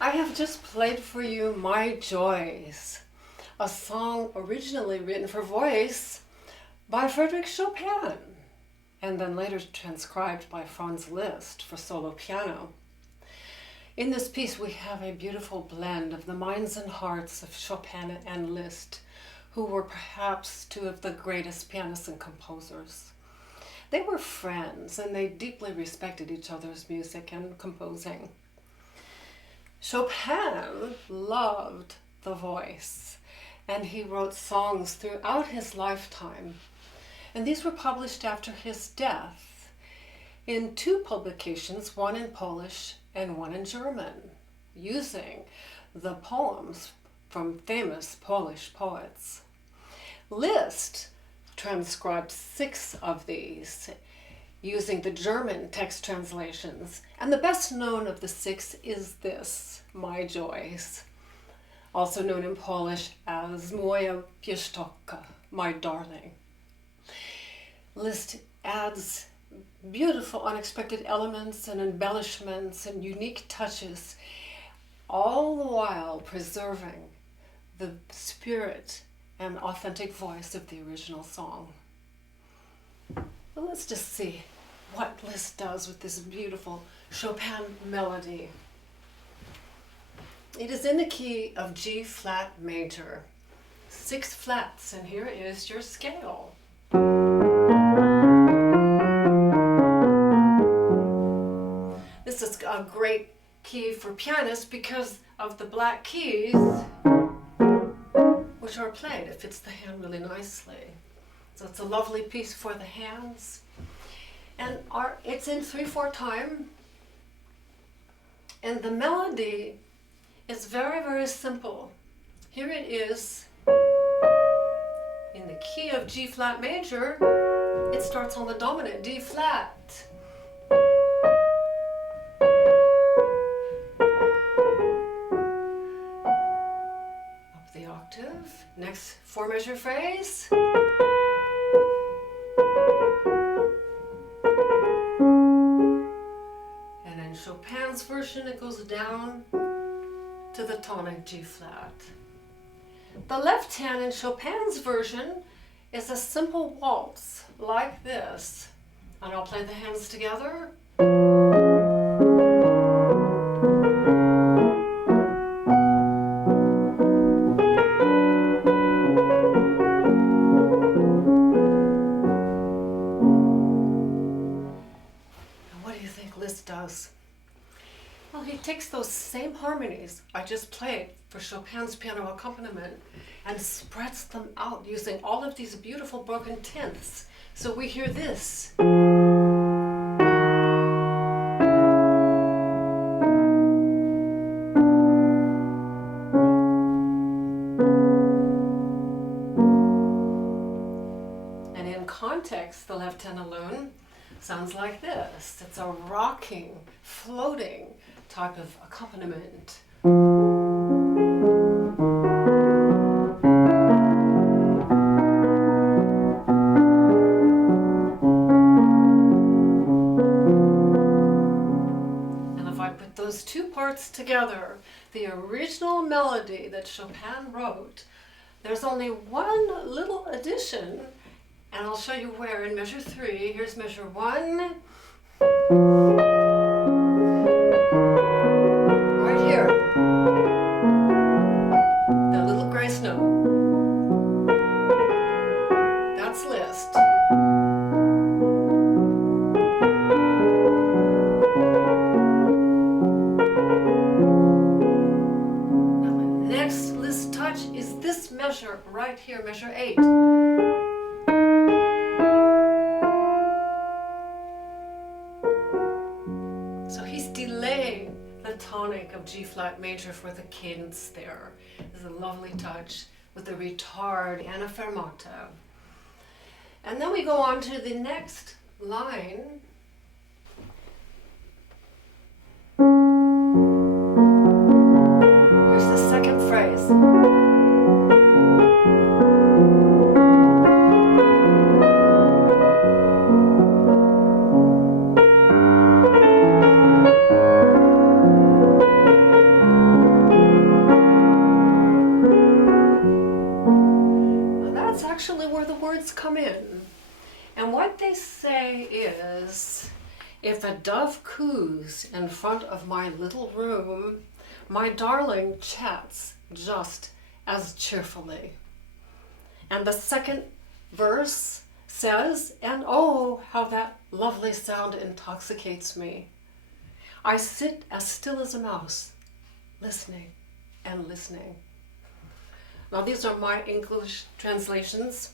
I have just played for you My Joys, a song originally written for voice by Chopin, and then later transcribed by Liszt for solo piano. In this piece we have a beautiful blend of the minds and hearts of Chopin and Liszt, who were perhaps two of the greatest pianists and composers. They were friends and they deeply respected each other's music and composing. Chopin loved the voice, and he wrote songs throughout his lifetime. And these were published after his death in two publications, one in Polish and one in German, using the poems from famous Polish poets. Liszt transcribed 6 of these using the German text translations, and the best known of the 6 is this, My Joys, also known in Polish as Moja pieszczotko, My Darling. Liszt adds beautiful unexpected elements and embellishments and unique touches, all the while preserving the spirit and authentic voice of the original song. Well, let's just see what Liszt does with this beautiful Chopin melody. It is in the key of G flat major, 6 flats, and here is your scale. This is a great key for pianists because of the black keys, which are played. It fits the hand really nicely. So it's a lovely piece for the hands. And it's in 3/4 time. And the melody is very, very simple. Here it is in the key of G flat major. It starts on the dominant D flat. Up the octave. Next 4-measure phrase. And in Chopin's version, it goes down to the tonic G flat. The left hand in Chopin's version is a simple waltz like this. And I'll play the hands together. Liszt does. Well, he takes those same harmonies I just played for Chopin's piano accompaniment and spreads them out using all of these beautiful broken tenths. So we hear this. And in context, the left hand alone sounds like this. It's a rocking, floating type of accompaniment. And if I put those two parts together, the original melody that Chopin wrote, there's only one little addition. And I'll show you where in measure 3. Here's measure 1. Right here. The little grace note. That's Liszt. Now the next Liszt touch is this measure right here, measure 8. Tonic of G flat major for the cadence there. There's a lovely touch with the retard and a fermato. And then we go on to the next line. Here's the second phrase. say is, if a dove coos in front of my little room, my darling chats just as cheerfully. And the second verse says, and oh, how that lovely sound intoxicates me. I sit as still as a mouse, listening and listening. Now these are my English translations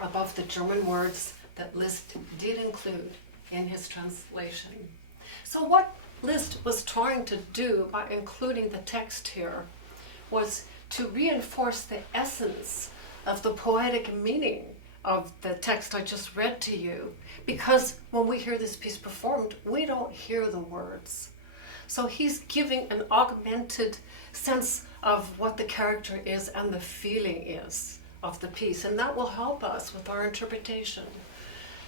above the German words that Liszt did include in his translation. So what Liszt was trying to do by including the text here was to reinforce the essence of the poetic meaning of the text I just read to you, because when we hear this piece performed, we don't hear the words. So he's giving an augmented sense of what the character is and the feeling is of the piece, and that will help us with our interpretation.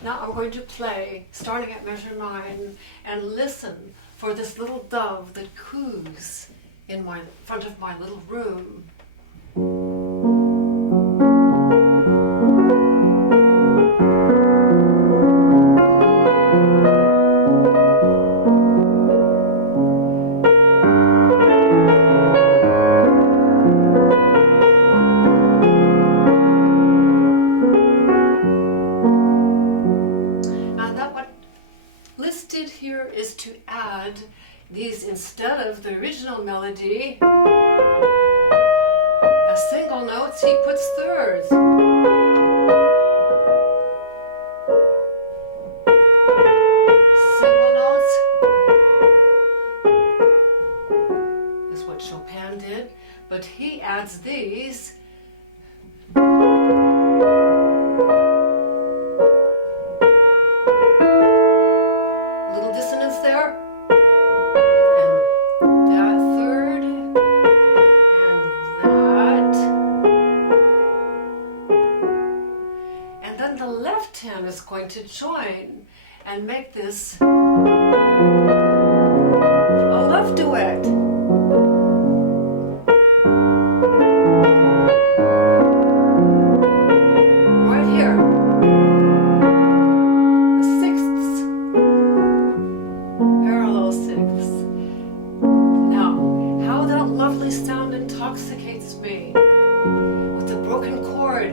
Now I'm going to play, starting at measure 9, and listen for this little dove that coos in front of my little room. Is to add these, instead of the original melody as single notes, he puts thirds. Single notes is what Chopin did, but he adds these. Is going to join and make this a love duet. Right here. The sixths. Parallel sixths. Now, how that lovely sound intoxicates me with the broken chord.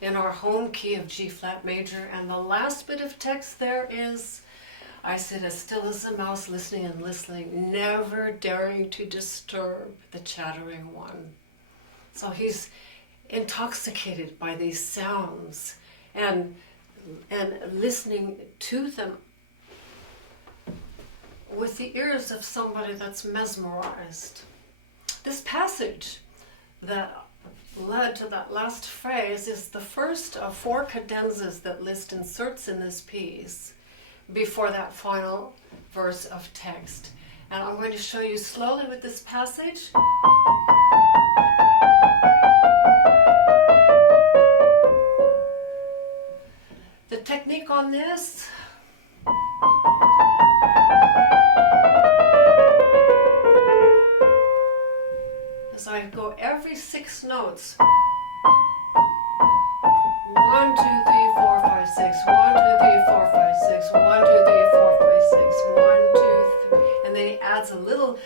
In our home key of G flat major, and the last bit of text there is, I sit as still as a mouse, listening and listening, never daring to disturb the chattering one. So he's intoxicated by these sounds and listening to them with the ears of somebody that's mesmerized. This passage that led to that last phrase is the first of 4 cadenzas that Liszt inserts in this piece before that final verse of text. And I'm going to show you slowly with this passage. The technique on this is I go every 6 notes. 1, 2, 3, 4, 5, 6. 1, 2, 3, 4, 5, 6. 1, 2, 3, 4, 5, 6. 1, 2, 3. And then he adds a little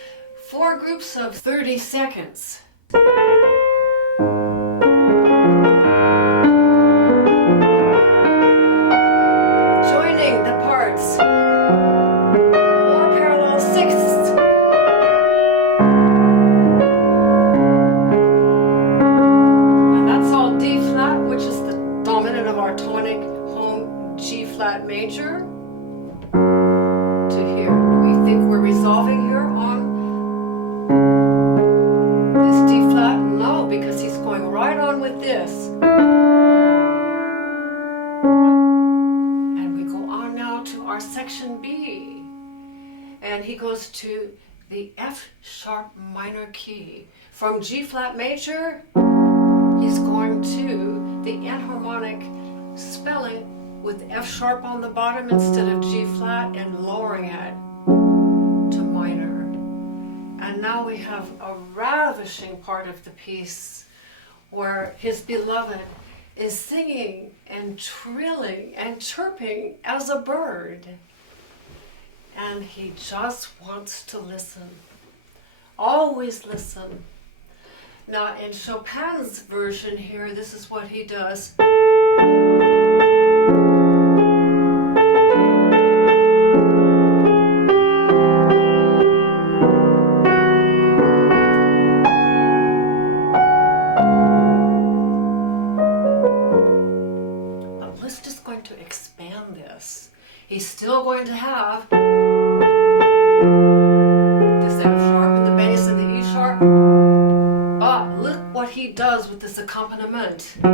4 groups of 30 seconds. Joining the parts. More parallel sixths. And that's all D flat, which is the dominant of our tonic. resolving here on this D flat? No, because he's going right on with this. And we go on now to our section B. And he goes to the F sharp minor key. From G flat major, he's going to the enharmonic spelling with F sharp on the bottom instead of G flat and lowering it to minor. And now we have a ravishing part of the piece where his beloved is singing and trilling and chirping as a bird. And he just wants to listen. Always listen. Now in Chopin's version here, this is what he does. But Liszt is going to expand this. He's still going to have this F sharp in the bass and the E sharp. But look what he does with this accompaniment. And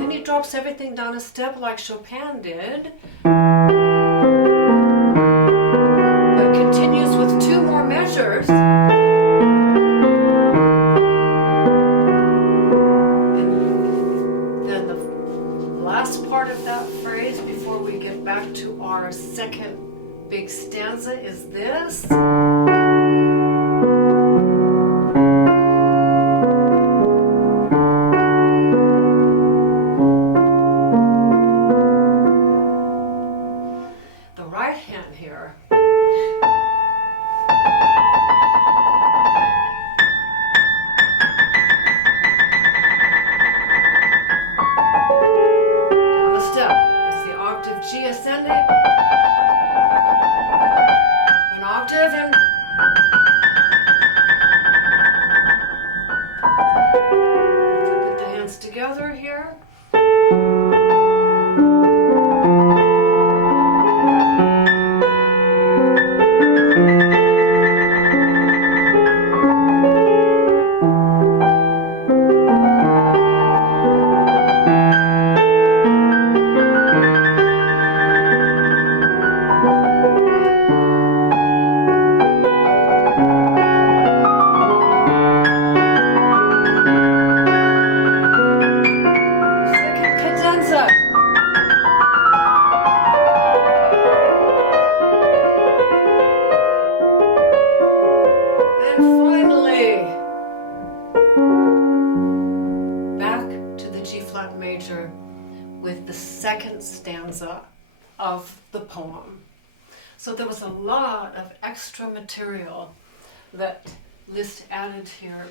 then he drops everything down a step like Chopin did. But continues with two more measures. Part of that phrase before we get back to our second big stanza is this. The right hand here. G ascending, an octave, and put the hands together here. With the second stanza of the poem. So there was a lot of extra material that Liszt added here. I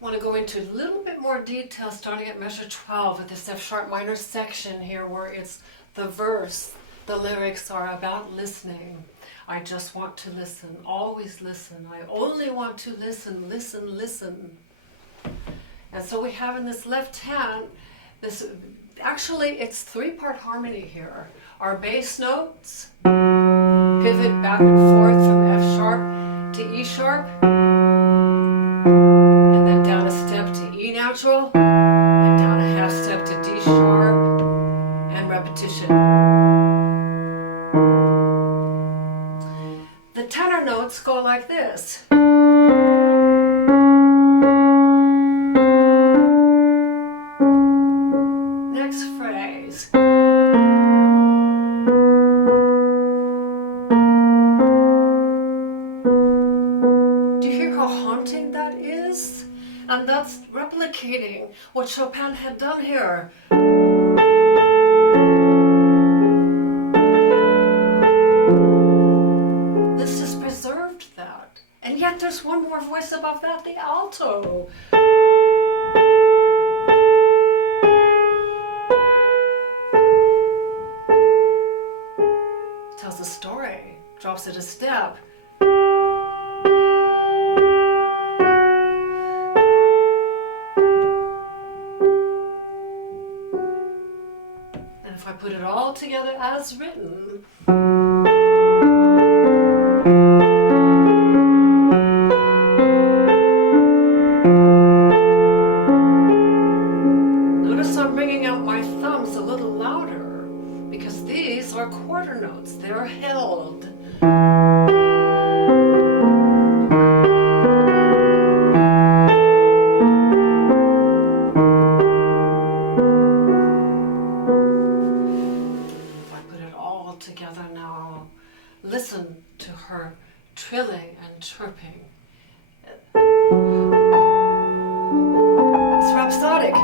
want to go into a little bit more detail starting at measure 12 with this F sharp minor section here where it's the verse. The lyrics are about listening. I just want to listen, always listen. I only want to listen, listen, listen. And so we have in this left hand, actually it's three-part harmony here. Our bass notes pivot back and forth from F sharp to E sharp, and then down a step to E natural, and down a half step to D sharp, and repetition. The tenor notes go like this. And that's replicating what Chopin had done here. This has preserved that. And yet there's one more voice above that, the alto. Tells a story, drops it a step. put it all together as written, notice I'm bringing out my thumbs a little louder because these are quarter notes. They're held. Together now, listen to her trilling and chirping. It's rhapsodic.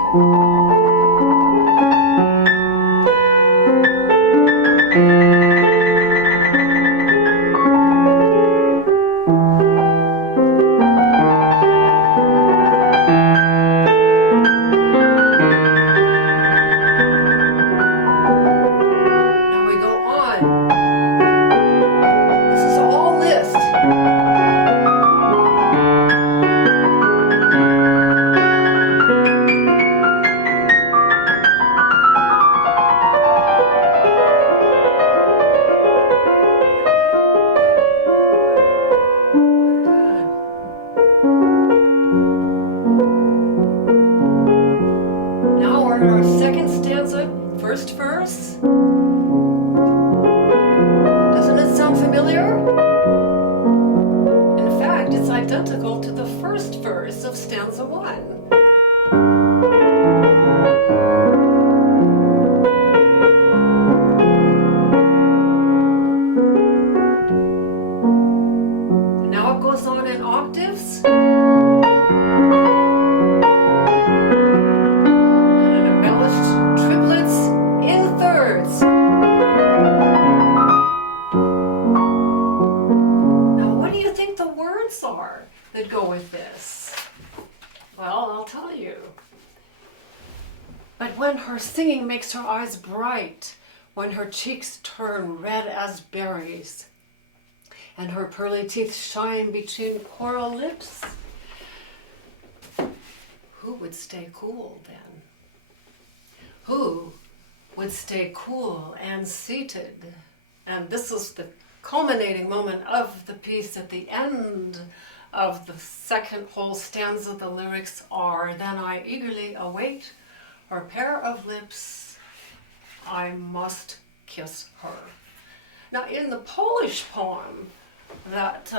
First verse. Doesn't it sound familiar? In fact, it's identical to the first verse of stanza 1. Now it goes on in octaves. That go with this? Well, I'll tell you. But when her singing makes her eyes bright, when her cheeks turn red as berries, and her pearly teeth shine between coral lips, who would stay cool then? Who would stay cool and seated? And this is the culminating moment of the piece at the end of the second whole stanza. The lyrics are, "Then I eagerly await her pair of lips, I must kiss her." Now in the Polish poem that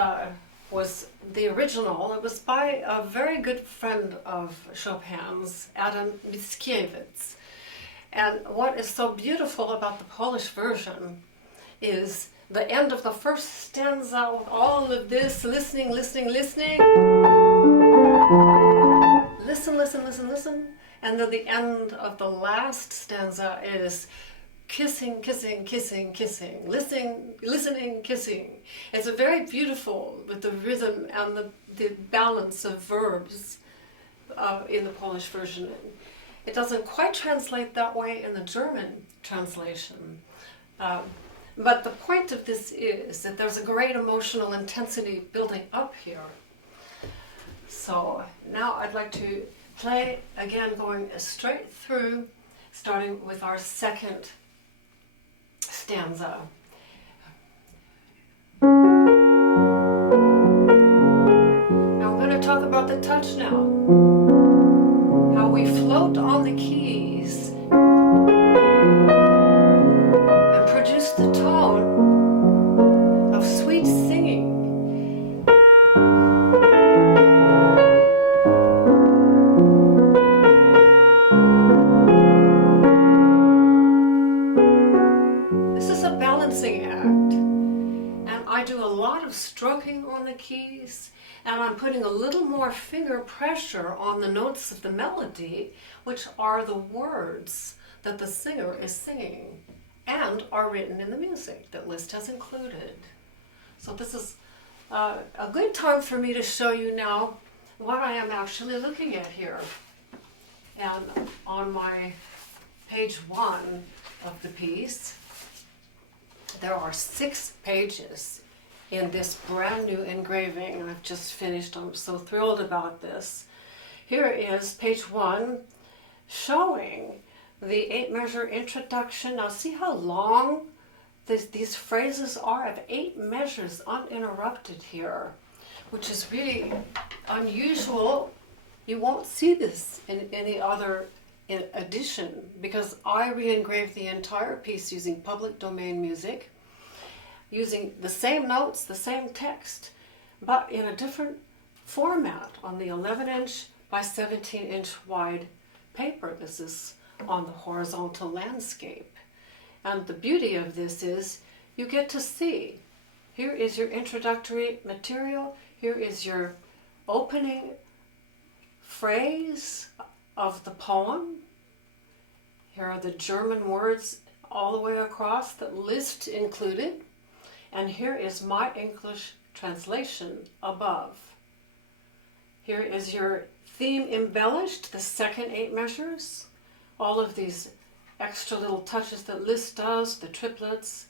was the original, it was by a very good friend of Chopin's, Adam Mickiewicz. And what is so beautiful about the Polish version is the end of the first stanza with all of this listening, listening, listening. Listen, listen, listen, listen. And then the end of the last stanza is kissing, kissing, kissing, kissing. Listening, listening, kissing. It's a very beautiful with the rhythm and the balance of verbs in the Polish version. It doesn't quite translate that way in the German translation. But the point of this is that there's a great emotional intensity building up here. So now I'd like to play again, going straight through, starting with our second stanza. Now I'm going to talk about the touch now. How we float on the keys and produce the tone of sweet singing. This is a balancing act, and I do a lot of stroking on the keys, and I'm putting a little more finger pressure on the notes of the melody, which are the words that the singer is singing and are written in the music that Liszt has included. So this is a good time for me to show you now what I am actually looking at here. And on my page 1 of the piece, there are 6 pages in this brand new engraving, and I've just finished. I'm so thrilled about this. Here is page 1 showing the 8-measure introduction. Now see how long these phrases are of 8 measures uninterrupted here, which is really unusual. You won't see this in any other edition, because I re-engraved the entire piece using public domain music, using the same notes, the same text, but in a different format on the 11-inch by 17-inch wide paper. This is on the horizontal landscape. And the beauty of this is you get to see, here is your introductory material, here is your opening phrase of the poem. Here are the German words all the way across that Liszt included. And here is my English translation above. Here is your theme embellished, the second 8 measures. All of these extra little touches that Liszt does, the triplets,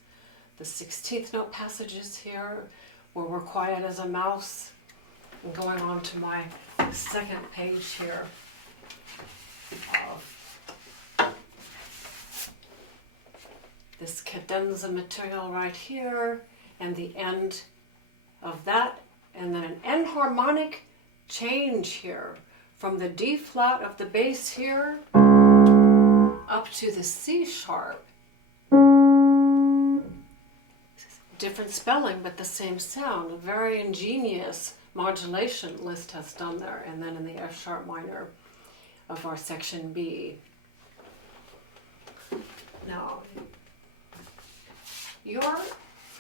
the 16th note passages here, where we're quiet as a mouse. I'm going on to my second page here of this cadenza material right here, and the end of that, and then an enharmonic change here from the D flat of the bass here up to the C sharp. Different spelling, but the same sound. A very ingenious modulation Liszt has done there. And then in the F sharp minor of our section B. Now, your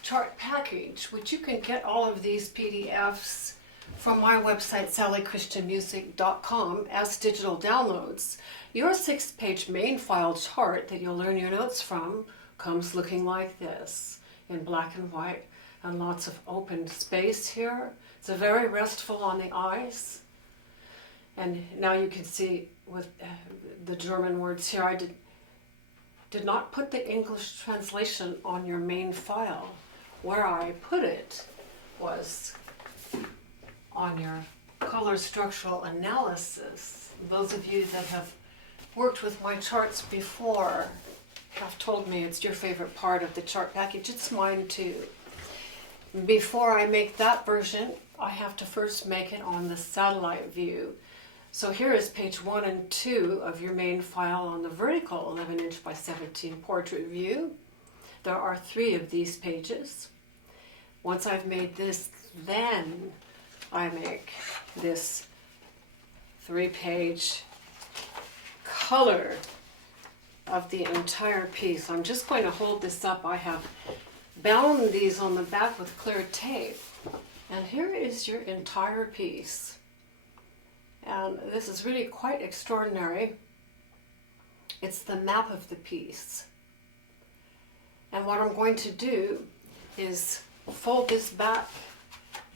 chart package, which you can get all of these PDFs from my website, sallychristianmusic.com, as digital downloads. Your 6-page main file chart that you'll learn your notes from comes looking like this, in black and white, and lots of open space here. It's a very restful on the eyes. And now you can see with the German words here, I did not put the English translation on your main file. Where I put it was on your color structural analysis. Those of you that have worked with my charts before have told me it's your favorite part of the chart package. It's mine too. Before I make that version, I have to first make it on the satellite view. So here is page 1 and 2 of your main file on the vertical 11-inch by 17 portrait view. There are 3 of these pages. Once I've made this, then I make this 3-page color of the entire piece. I'm just going to hold this up. I have bound these on the back with clear tape. And here is your entire piece. And this is really quite extraordinary. It's the map of the piece. And what I'm going to do is fold this back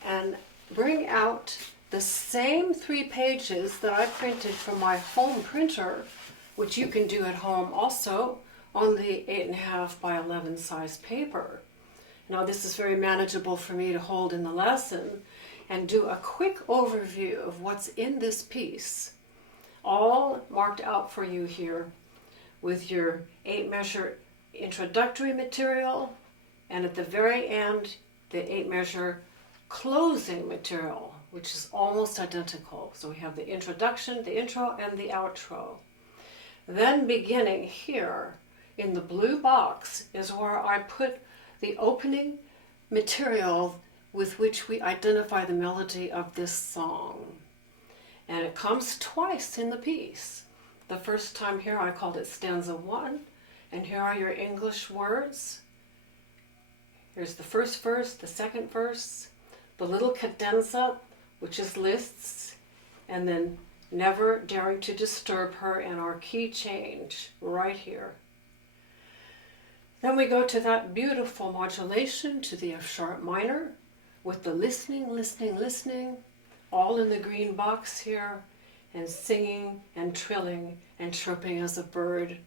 and bring out the same 3 pages that I printed from my home printer, which you can do at home also on the 8.5 by 11 size paper. Now this is very manageable for me to hold in the lesson and do a quick overview of what's in this piece, all marked out for you here with your 8-measure introductory material, and at the very end, the 8-measure closing material, which is almost identical. So we have the introduction, the intro, and the outro. Then beginning here in the blue box is where I put the opening material with which we identify the melody of this song. And it comes twice in the piece. The first time here I called it stanza 1, and here are your English words. Here's the first verse, the second verse, the little cadenza, which is Liszt's, and then never daring to disturb her, and our key change right here. Then we go to that beautiful modulation to the F sharp minor with the listening, listening, listening, all in the green box here, and singing and trilling and chirping as a bird.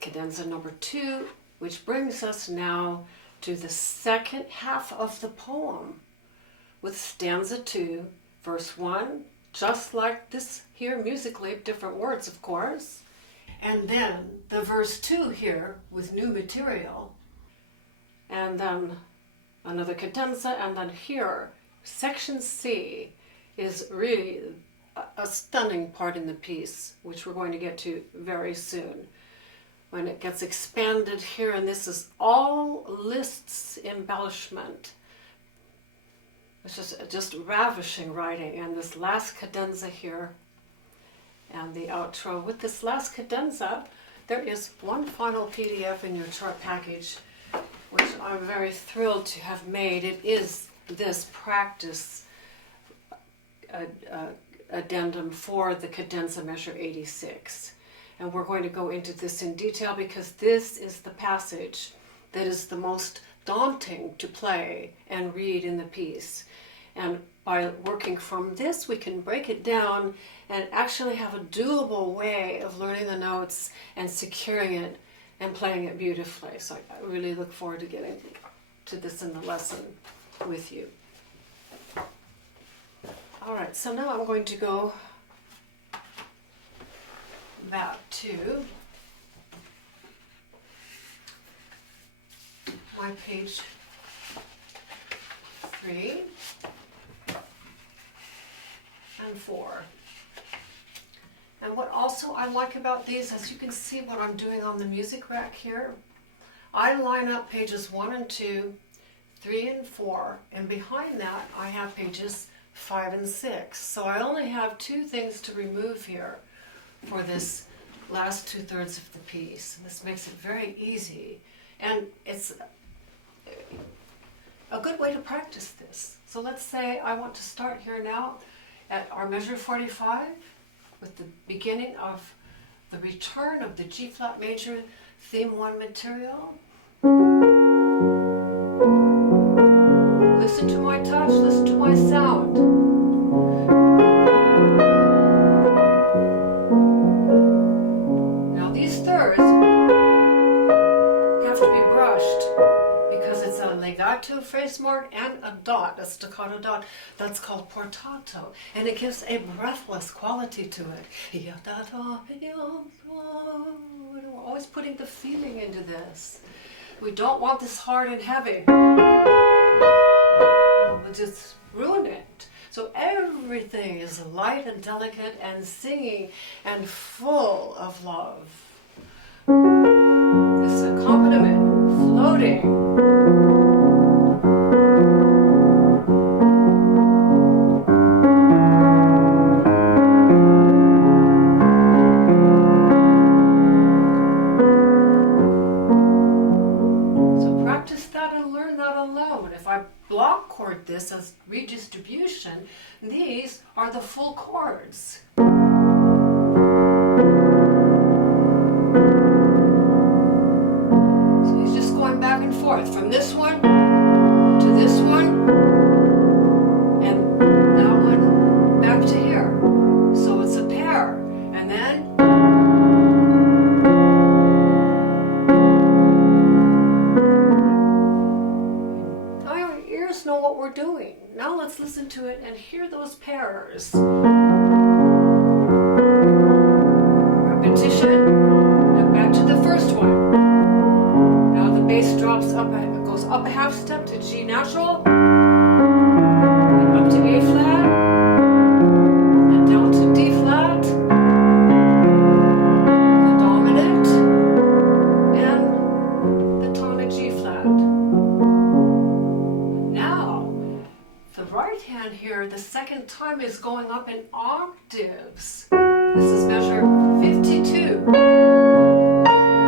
Cadenza number 2, which brings us now to the second half of the poem with stanza 2, verse 1, just like this here musically, different words of course. And then the verse 2 here with new material. And then another cadenza, and then here, section C is really a stunning part in the piece, which we're going to get to very soon. When it gets expanded here, and this is all Liszt's embellishment. It's just ravishing writing. And this last cadenza here, and the outro. With this last cadenza, there is one final PDF in your chart package, which I'm very thrilled to have made. It is this practice addendum for the cadenza measure 86. And we're going to go into this in detail because this is the passage that is the most daunting to play and read in the piece. And by working from this, we can break it down and actually have a doable way of learning the notes and securing it and playing it beautifully. So I really look forward to getting to this in the lesson with you. All right, so now I'm going to go back to my page 3 and 4. And what also I like about these, as you can see what I'm doing on the music rack here, I line up pages 1 and 2, 3 and 4, and behind that I have pages 5 and 6. So I only have 2 things to remove here for this last 2/3 of the piece. And this makes it very easy. And it's a good way to practice this. So let's say I want to start here now at our measure 45 with the beginning of the return of the G flat major theme 1 material. Listen to my touch, listen to my sound. Now these thirds have to be brushed because it's a legato phrase mark and a dot, a staccato dot. That's called portato, and it gives a breathless quality to it. We're always putting the feeling into this. We don't want this hard and heavy. We'll just ruin it. So everything is light and delicate and singing and full of love. This accompaniment floating. Block chord this as redistribution, these are the full chords. So he's just going back and forth from this one to this one and that one back to here. So it's a pair. And then know what we're doing. Now let's listen to it and hear those pairs. Repetition, and back to the first one. Now the bass drops up, it goes up a half step to G natural, and up to A flat, and down to D flat, the dominant, and the tonic G flat. Right hand here, the second time is going up in octaves. This is measure 52.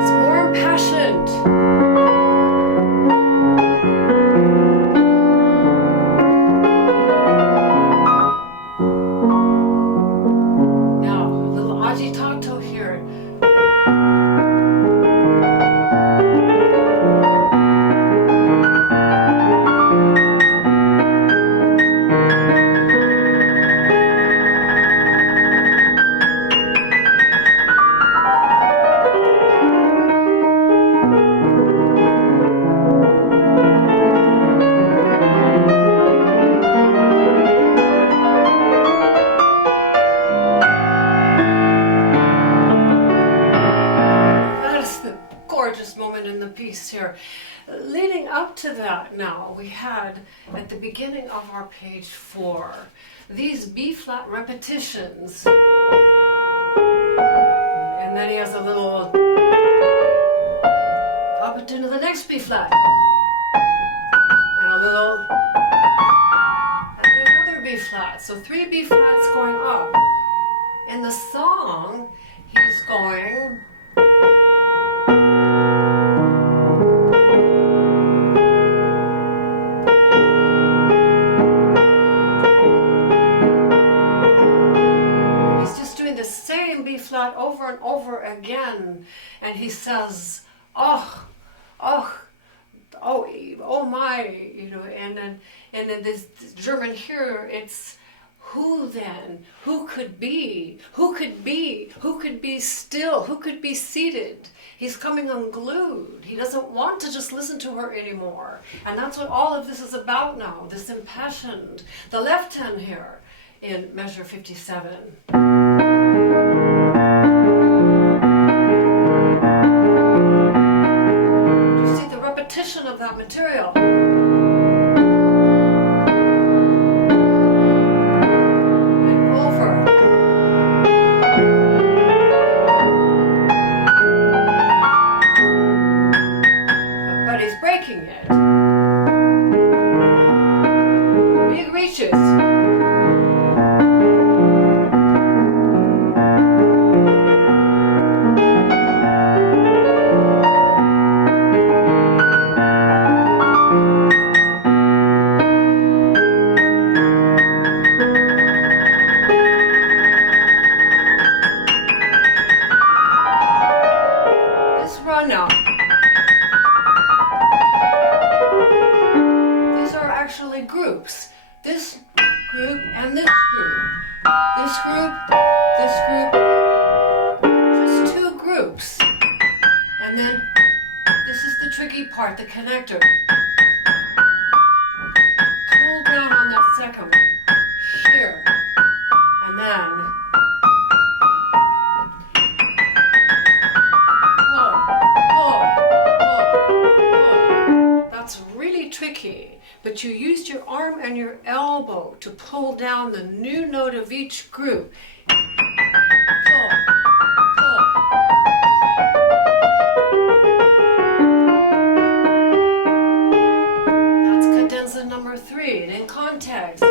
It's more impassioned. Now, a little agitato here. piece here. Leading up to that now, we had at the beginning of our page 4, these B-flat repetitions. And then he has a little pop it into the next B-flat. And a little, and another B-flat. So 3 B-flats going up. In the song, he's going. B-flat over and over again, and he says, oh my, you know, and in this German here, it's who then, who could be still, who could be seated. He's coming unglued. He doesn't want to just listen to her anymore, and that's what all of this is about now, this impassioned. The left hand here in measure 57. Of that material. And over. But he's breaking it. Big reaches. Groups. This group and this group. This group, this group. Just 2 groups. And then this is the tricky part, the connector. Pull down on that second one. Here. And then pull. That's really tricky. But you used your arm and your elbow to pull down the new note of each group. Pull, pull. That's cadenza number 3, and in context.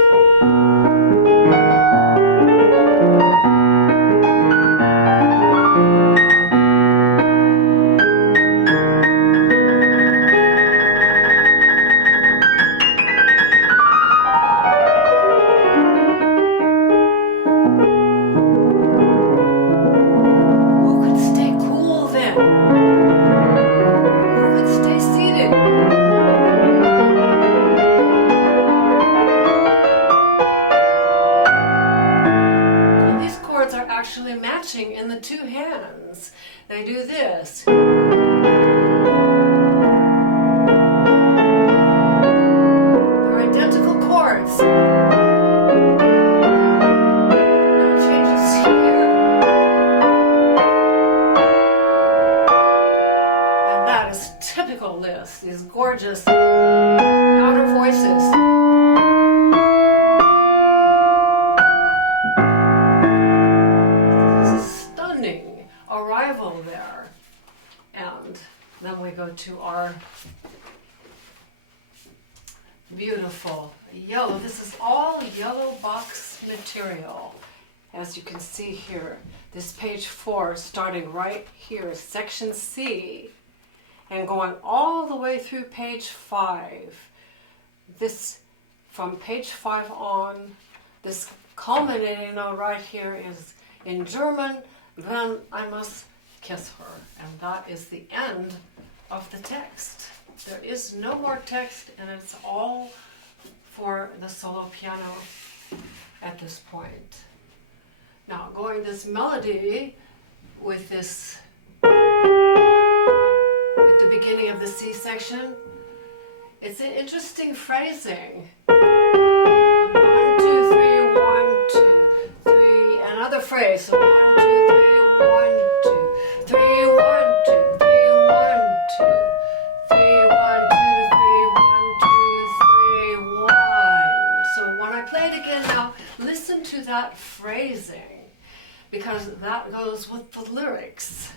In the 2 hands, they do this. They're identical chords. Now it changes here. And that is typical Liszt, these gorgeous outer voices. Arrival there, and then we go to our beautiful yellow. This is all yellow box material, as you can see here. This page 4, starting right here, section C, and going all the way through page 5. This, from page 5 on, this culminating note right here is in German. Then I must kiss her. And that is the end of the text. There is no more text, and it's all for the solo piano at this point. Now, going this melody with this at the beginning of the C section, it's an interesting phrasing. 1, 2, 3, 1, 2, 3, another phrase. So 1, 2, 3, 1, 2, 3, 1, 2, 3, 1, 2. that phrasing, because that goes with the lyrics.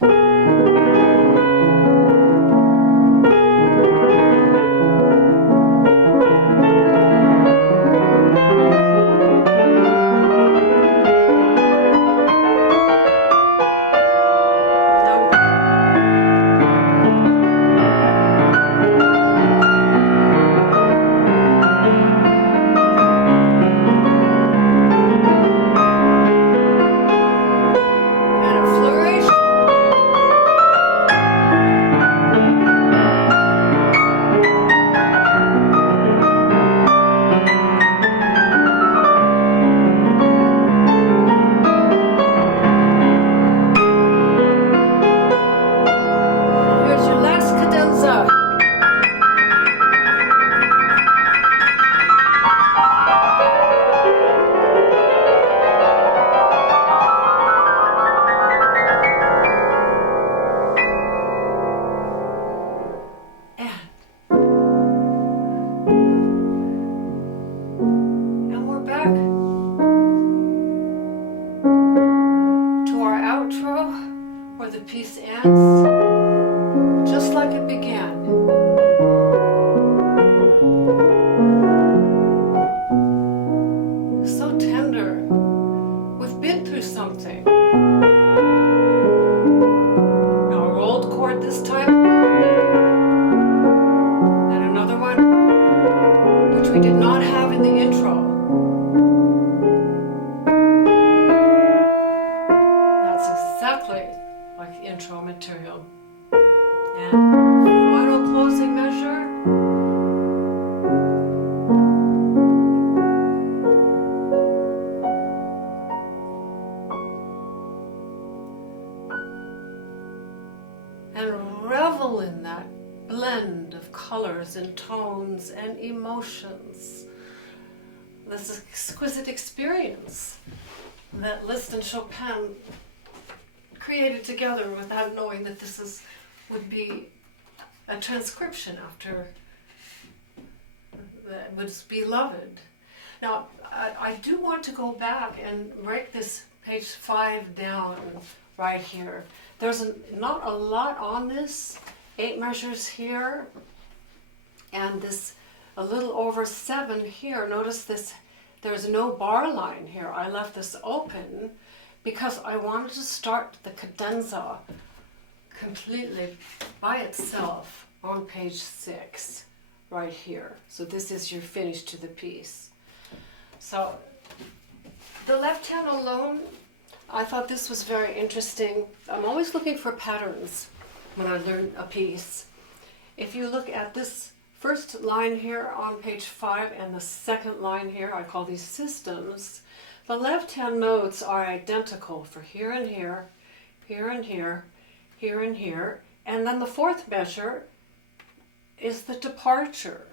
Just like it began. So tender. We've been through something. Now a rolled chord this time, and another one, which we did not have in the intro. That's exactly like the intro material. And final closing measure. And revel in that blend of colors and tones and emotions. This exquisite experience that Liszt and Chopin created together without knowing that this would be a transcription after that was beloved. Now, I do want to go back and break this page 5 down right here. There's not a lot on this, 8 measures here, and this a little over 7 here. Notice this, there's no bar line here. I left this open because I wanted to start the cadenza completely by itself on page 6 right here. So this is your finish to the piece. So the left hand alone, I thought this was very interesting. I'm always looking for patterns when I learn a piece. If you look at this first line here on page 5 and the second line here, I call these systems. The left-hand notes are identical for here and here, here and here, here and here, and then the fourth measure is the departure.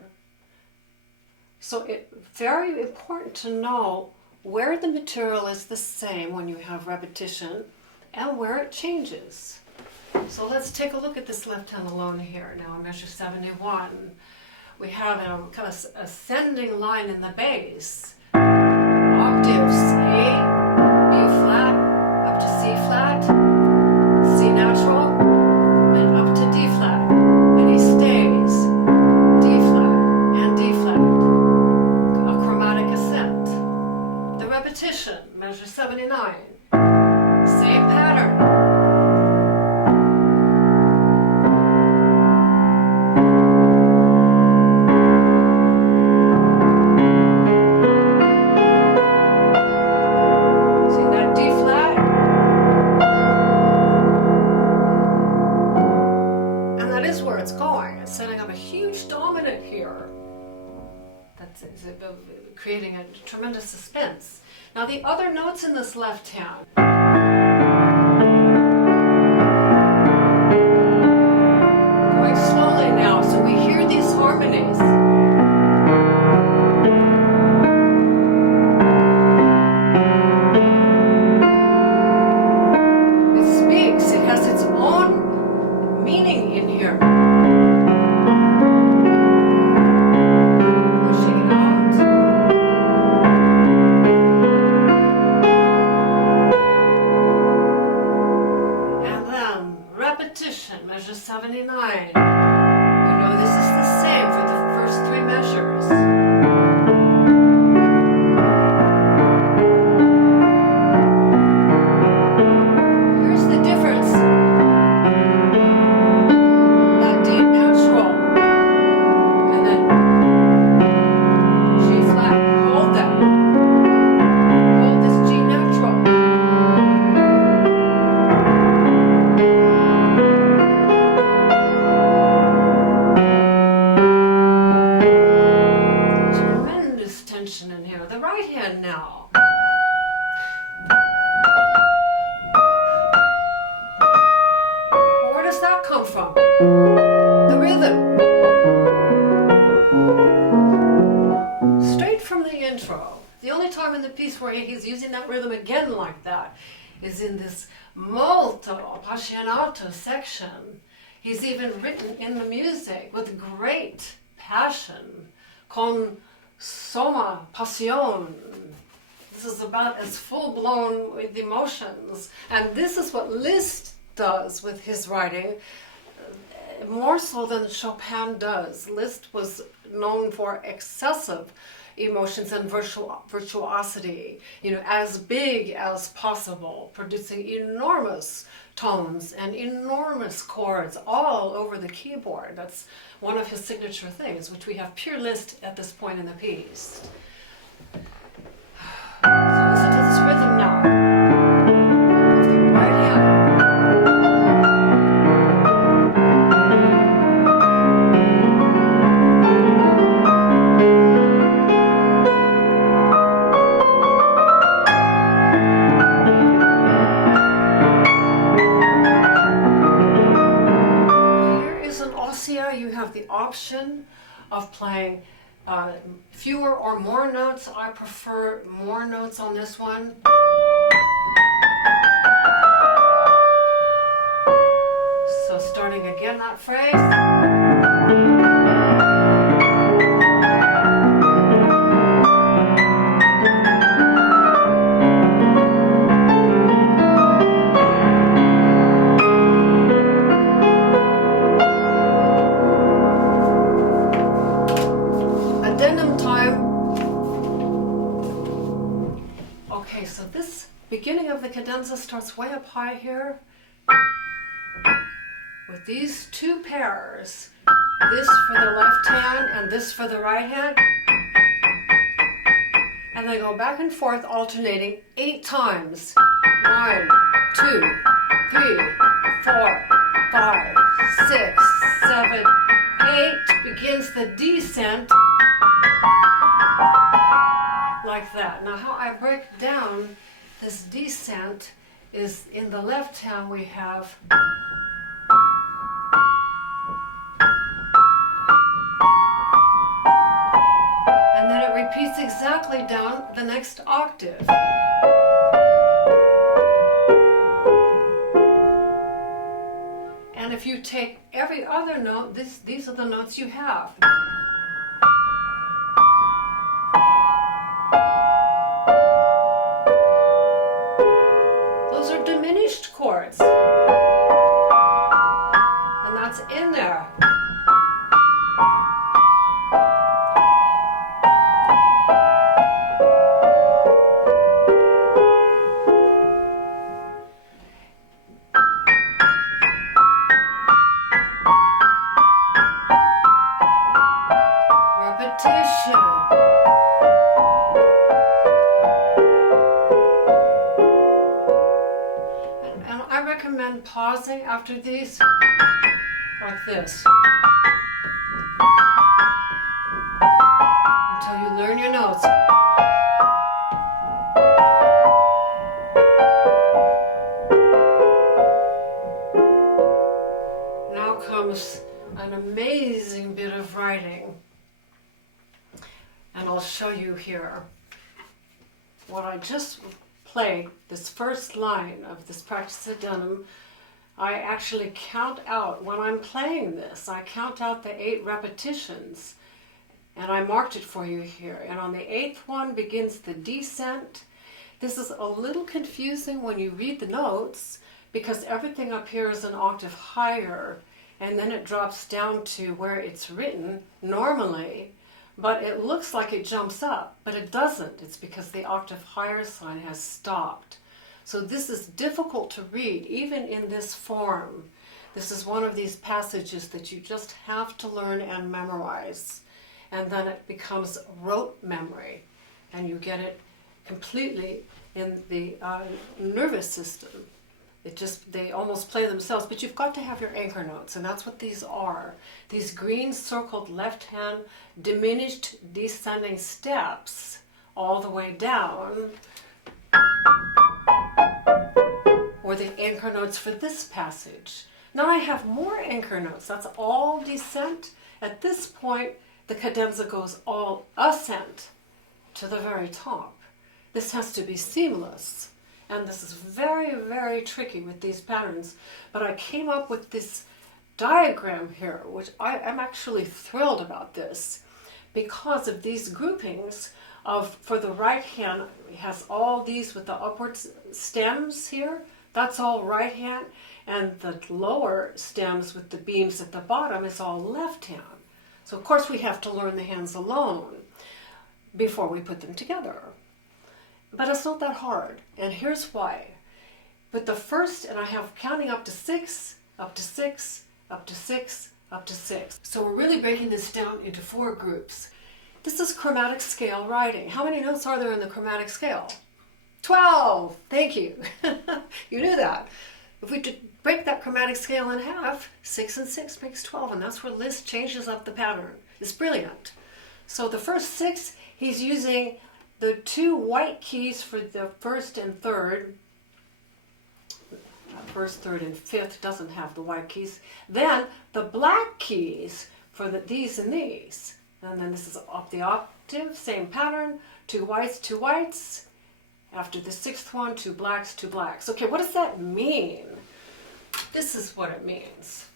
So it's very important to know where the material is the same when you have repetition and where it changes. So let's take a look at this left hand alone here. Now in measure 71, we have a kind of ascending line in the bass. Octaves A, B flat, up to C flat, C natural, and up to D flat. And he stays D flat and D flat. A chromatic ascent. The repetition, measure 79. Same pattern. Creating a tremendous suspense. Now the other notes in this left hand. Going slowly now, so we hear these harmonies. It speaks, it has its own meaning in here. Pushing it out. 79. You know this is the same for the first three measures. Here's the difference. That D natural and then G flat. Hold that. Hold this G natural. Tremendous tension in here. The right hand now. Well, where does that come from? The rhythm. Straight from the intro. The only time in the piece where he's using that rhythm again like that is in this molto appassionato section. He's even written in the music with great passion. Con somma passion. This is about as full-blown with emotions. And this is what Liszt does with his writing, more so than Chopin does. Liszt was known for excessive emotions and virtuosity, you know, as big as possible, producing enormous tones and enormous chords all over the keyboard. That's one of his signature things, which we have pure Liszt at this point in the piece. So listen to this rhythm now of the right hand. You have the option of playing fewer or more notes. I prefer more notes on this one. So starting again that phrase. Addendum time. Okay, so this beginning of the cadenza starts way up high here with these two pairs, this for the left hand and this for the right hand, and they go back and forth alternating 8 times. 1, 2, 3, 4, 5, 6, 7, 8 begins the descent like that. Now how I break down this descent is in the left hand we have and then it repeats exactly down the next octave. And if you take every other note, these are the notes you have. Those are diminished chords. And that's in there. And I recommend pausing after these like this until you learn your notes. Now comes an amazing bit of writing. And I'll show you here what I just played, this first line of this practice addendum. I actually count out, when I'm playing this, I count out the 8 repetitions, and I marked it for you here. And on the 8th one begins the descent. This is a little confusing when you read the notes, because everything up here is an octave higher and then it drops down to where it's written normally, but it looks like it jumps up, but it doesn't. It's because the octave higher sign has stopped. So this is difficult to read, even in this form. This is one of these passages that you just have to learn and memorize. And then it becomes rote memory, and you get it completely in the nervous system. They almost play themselves, but you've got to have your anchor notes, and that's what these are. These green circled left hand diminished descending steps all the way down were the anchor notes for this passage. Now I have more anchor notes. That's all descent. At this point, the cadenza goes all ascent to the very top. This has to be seamless. And this is very, very tricky with these patterns. But I came up with this diagram here, which I'm actually thrilled about this, because of these groupings for the right hand, it has all these with the upward stems here. That's all right hand. And the lower stems with the beams at the bottom is all left hand. So of course we have to learn the hands alone before we put them together. But it's not that hard, and here's why. With the first, and I have counting up to 6, up to 6, up to 6, up to 6. So we're really breaking this down into 4 groups. This is chromatic scale writing. How many notes are there in the chromatic scale? 12! Thank you. You knew that. If we break that chromatic scale in half, 6 and 6 makes 12, and that's where Liszt changes up the pattern. It's brilliant. So the first 6, he's using the 2 white keys for the first and third. First, third, and fifth doesn't have the white keys. Then the black keys for these and these. And then this is up the octave, same pattern, 2 whites, 2 whites. After the 6th one, 2 blacks, 2 blacks. Okay, what does that mean? This is what it means.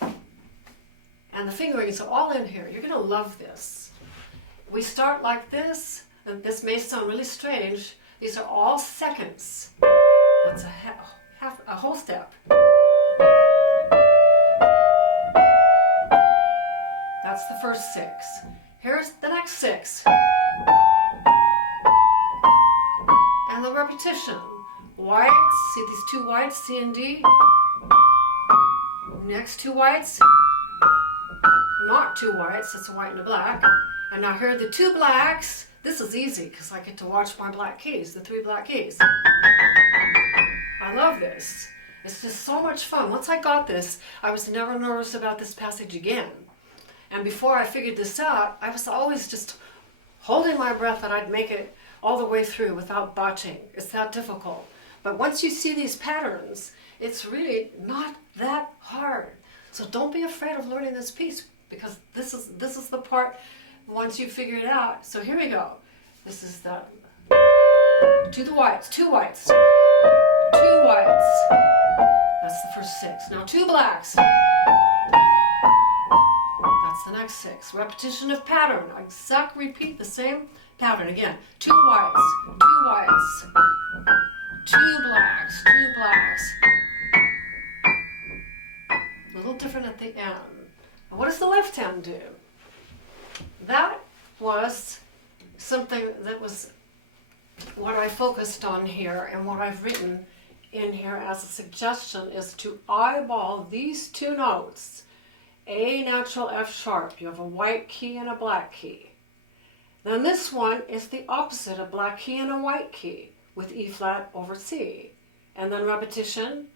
And the fingerings are all in here. You're going to love this. We start like this. And this may sound really strange. These are all seconds. That's a whole step. That's the first 6. Here's the next 6. And the repetition. Whites, see these 2 whites, C and D. Next 2 whites. Not 2 whites, that's a white and a black. And now here are the 2 blacks. This is easy because I get to watch my black keys, the 3 black keys. I love this. It's just so much fun. Once I got this, I was never nervous about this passage again. And before I figured this out, I was always just holding my breath that I'd make it all the way through without botching. It's that difficult. But once you see these patterns, it's really not that hard. So don't be afraid of learning this piece, because this is the part once you figure it out. So here we go. This is the to the whites, 2 whites, 2 whites. That's the first 6. Now 2 blacks. That's the next 6. Repetition of pattern. Exact repeat the same pattern again. 2 whites, 2 whites, 2 blacks, 2 blacks. A little different at the end. And what does the left hand do? That was something that was what I focused on here, and what I've written in here as a suggestion is to eyeball these 2 notes. A natural F sharp. You have a white key and a black key. Then this one is the opposite, a black key and a white key with E flat over C. And then repetition,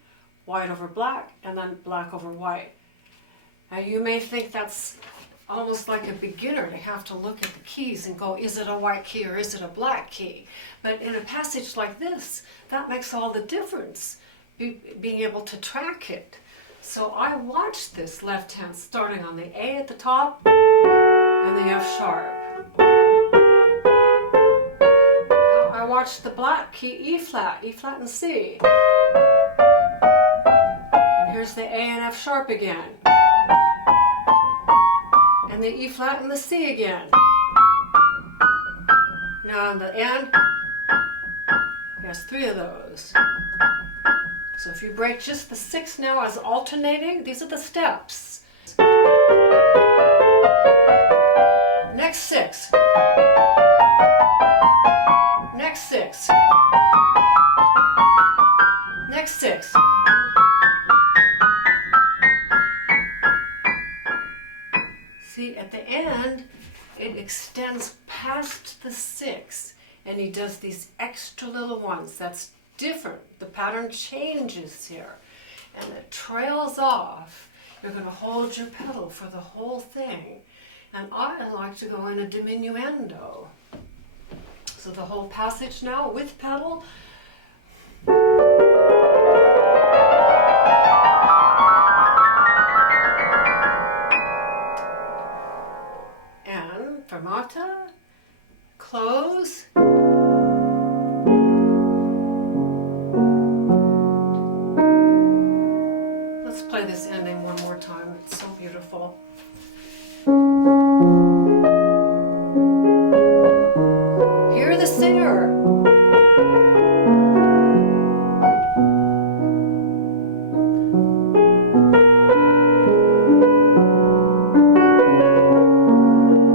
white over black, and then black over white. Now you may think that's almost like a beginner to have to look at the keys and go, is it a white key or is it a black key? But in a passage like this, that makes all the difference, being able to track it. So I watched this left hand starting on the A at the top and the F sharp. Now I watched the black key E flat and C. And here's the A and F sharp again. And the E flat and the C again. Now on the end, he has 3 of those. So if you break just the 6 now as alternating, these are the steps. Next 6. Next 6. Next 6. See, at the end, it extends past the 6, and he does these extra little ones. That's different. The pattern changes here, and it trails off. You're going to hold your pedal for the whole thing, and I like to go in a diminuendo. So the whole passage now with pedal. And fermata, close. Let's play this ending one more time. It's so beautiful. Hear the singer.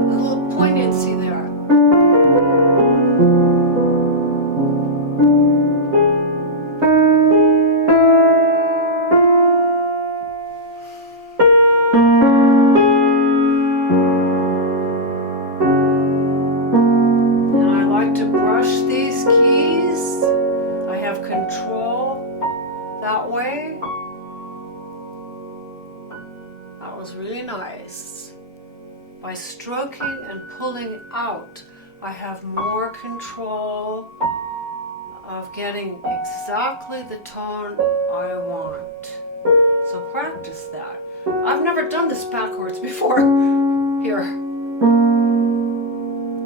A little poignancy there. That way. That was really nice. By stroking and pulling out, I have more control of getting exactly the tone I want. So practice that. I've never done this backwards before. Here.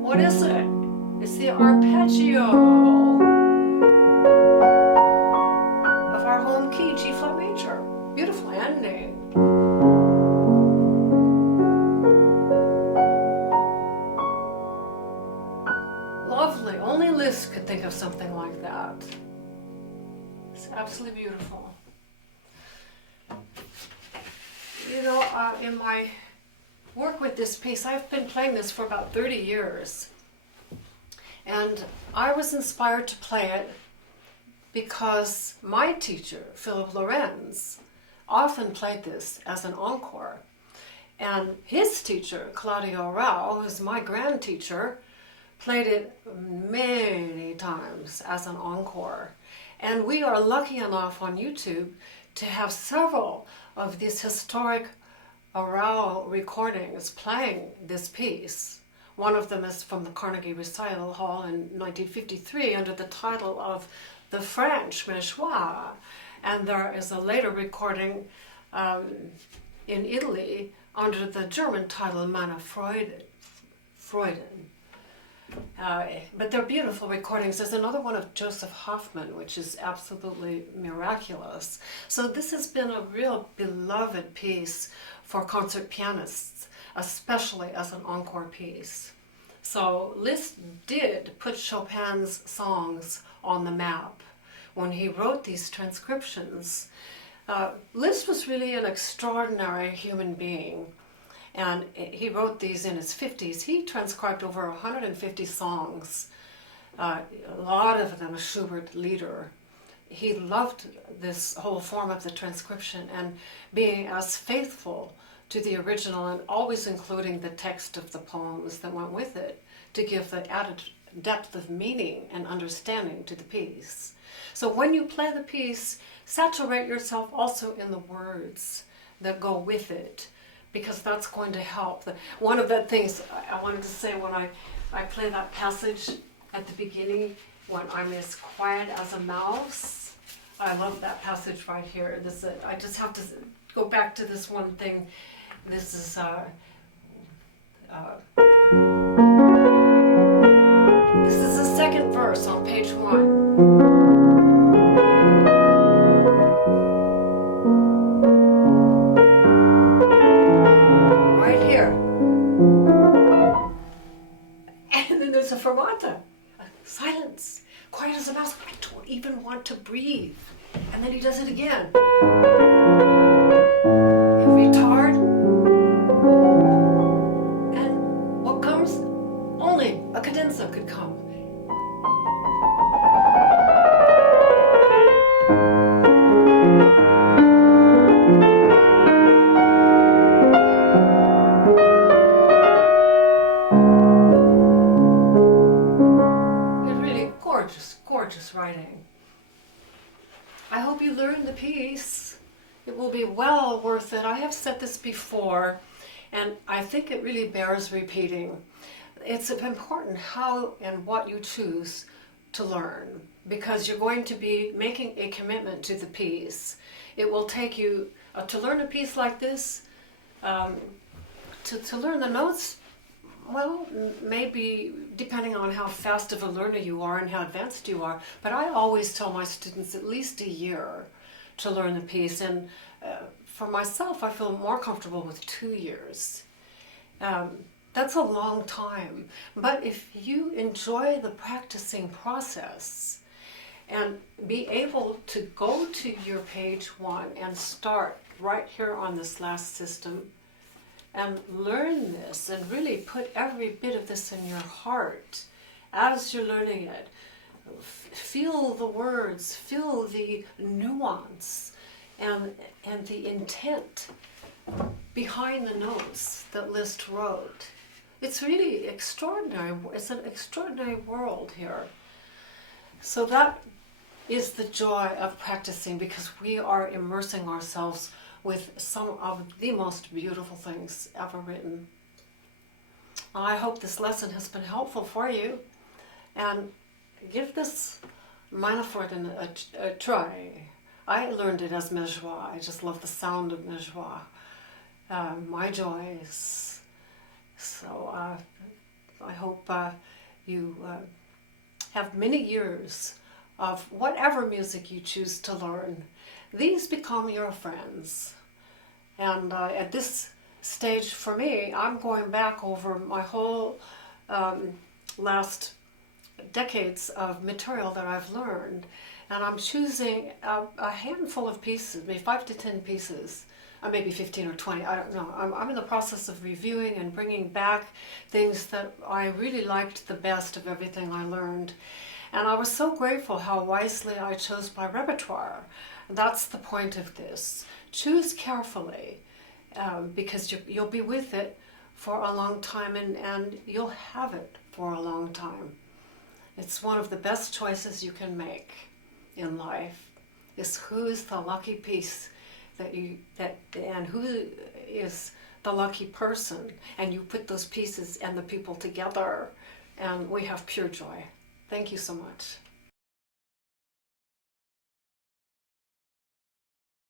What is it? It's the arpeggio. Our home key, G flat major. Beautiful ending. Lovely. Only Liszt could think of something like that. It's absolutely beautiful. You know, in my work with this piece, I've been playing this for about 30 years. And I was inspired to play it because my teacher, Philip Lorenz, often played this as an encore. And his teacher, Claudio Rao, who's my grand teacher, played it many times as an encore. And we are lucky enough on YouTube to have several of these historic Rao recordings playing this piece. One of them is from the Carnegie Recital Hall in 1953 under the title of The French Meshwa, and there is a later recording in Italy under the German title Meine, Freuden. But they're beautiful recordings. There's another one of Joseph Hoffman, which is absolutely miraculous. So this has been a real beloved piece for concert pianists, especially as an encore piece. So Liszt did put Chopin's songs on the map when he wrote these transcriptions. Liszt was really an extraordinary human being, and he wrote these in his 50s. He transcribed over 150 songs, a lot of them Schubert lieder. He loved this whole form of the transcription and being as faithful to the original and always including the text of the poems that went with it to give the added depth of meaning and understanding to the piece. So when you play the piece, saturate yourself also in the words that go with it, because that's going to help. One of the things I wanted to say when I play that passage at the beginning, when I'm as quiet as a mouse, I love that passage right here. I just have to go back to this one thing. This is the second verse on page 1. There's a fermata, silence, quiet as a mouse. I don't even want to breathe. And then he does it again. Retard. And what comes? Only a cadenza could come. Gorgeous writing. I hope you learned the piece. It will be well worth it. I have said this before, and I think it really bears repeating. It's important how and what you choose to learn, because you're going to be making a commitment to the piece. It will take you, to learn a piece like this, to learn the notes. Well, maybe depending on how fast of a learner you are and how advanced you are, but I always tell my students at least a year to learn the piece, and for myself I feel more comfortable with 2 years. That's a long time, but if you enjoy the practicing process and be able to go to your page 1 and start right here on this last system, and learn this and really put every bit of this in your heart as you're learning it. Feel the words, feel the nuance and the intent behind the notes that Liszt wrote. It's really extraordinary. It's an extraordinary world here. So that is the joy of practicing, because we are immersing ourselves with some of the most beautiful things ever written. I hope this lesson has been helpful for you, and give this Meine Freuden a try. I learned it as mes joies. I just love the sound of mes joies, my joys. So I hope you have many years of whatever music you choose to learn. These become your friends. And at this stage for me, I'm going back over my whole last decades of material that I've learned, and I'm choosing a handful of pieces, maybe 5 to 10 pieces, or maybe 15 or 20, I don't know. I'm in the process of reviewing and bringing back things that I really liked the best of everything I learned. And I was so grateful how wisely I chose my repertoire. That's the point of this. Choose carefully, because you'll be with it for a long time, and you'll have it for a long time. It's one of the best choices you can make in life, is who is the lucky piece and who is the lucky person, and you put those pieces and the people together, and we have pure joy. Thank you so much.